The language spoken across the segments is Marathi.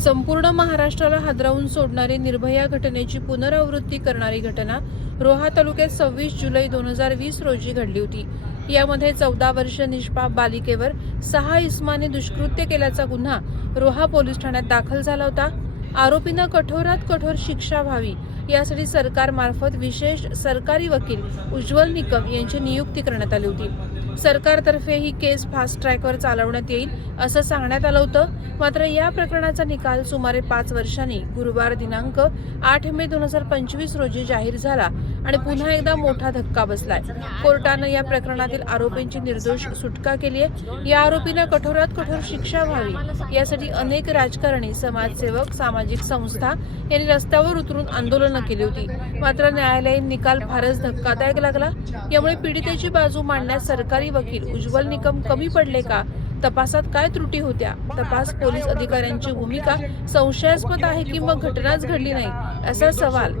संपूर्ण महाराष्ट्राला हादरावून सोडणारी निर्भया घटनेची पुनरावृत्ती करणारी घटना रोहा तालुक्यात सव्वीस जुलै दोन हजार वीस रोजी घडली होती. यामध्ये चौदा वर्ष निष्पाप बालिकेवर सहा इस्माने दुष्कृत्य केल्याचा गुन्हा रोहा पोलीस ठाण्यात दाखल झाला होता. आरोपींना कठोरात कठोर शिक्षा व्हावी यासाठी सरकारमार्फत विशेष सरकारी वकील उज्ज्वल निकम यांची नियुक्ती करण्यात आली होती. सरकारतर्फे ही केस फास्ट ट्रॅकवर चालवण्यात येईल असं सांगण्यात आलं होतं. मात्र या प्रकरणाचा निकाल सुमारे पाच वर्षांनी गुरुवार दिनांक आठ मे दोन हजार पंचवीस रोजी जाहीर झाला. आणि पुन्हा एकदा मोठा धक्का बसलाय. कोर्टानं या प्रकरणातील आरोपींची निर्दोष सुटका केली आहे या आरोपींना कठोरात कठोर शिक्षा व्हावी. यासाठी अनेक राजकारणी समाजसेवक सामाजिक संस्था यांनी रस्त्यावर उतरून आंदोलनं केली होती. मात्र न्यायालयीन निकाल फारच धक्कादायक लागला. यामुळे पीडितेची बाजू मांडण्यास सरकारी वकील उज्ज्वल निकम कमी पडले का? तपासात काय त्रुटी होत्या? तपास पोलीस अधिकाऱ्यांची भूमिका संशयास्पद आहे की मग घटनाच घडली नाही? असा सवाल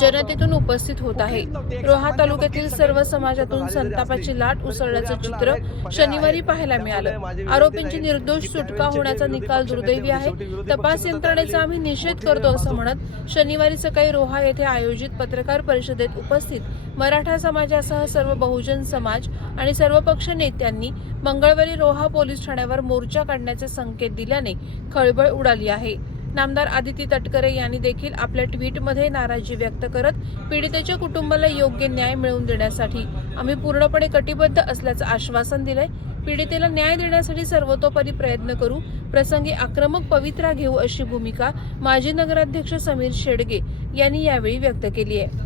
जनतेतून उपस्थित होत आहे. रोहा तालुक्यातील सर्व समाजातून संतापाची लाट उसळल्याचं चित्र शनिवारी पाहायला मिळालं. आरोपींची निर्दोष सुटका होण्याचा निकाल दुर्दैवी आहे. तपास यंत्रणेचा आम्ही निषेध करतो असं म्हणत शनिवारी सकाळी रोहा येथे आयोजित पत्रकार परिषदेत उपस्थित मराठा समाजासह सर्व बहुजन समाज आणि सर्व पक्ष नेत्यांनी मंगळवारी रोहा पोलीस ठाण्यावर मोर्चा काढण्याचे संकेत दिल्याने खळबळ उडाली आहे. नामदार आदिती तटकरे यांनी देखील आपल्या ट्विटमध्ये नाराजी व्यक्त करत पीडितेच्या कुटुंबाला योग्य न्याय मिळवून देण्यासाठी आम्ही पूर्णपणे कटिबद्ध असल्याचं आश्वासन दिलंय. पीडितेला न्याय देण्यासाठी सर्वतोपरी प्रयत्न करू प्रसंगी आक्रमक पवित्रा घेऊ अशी भूमिका माजी नगराध्यक्ष समीर शेडगे यांनी यावेळी व्यक्त केली आहे.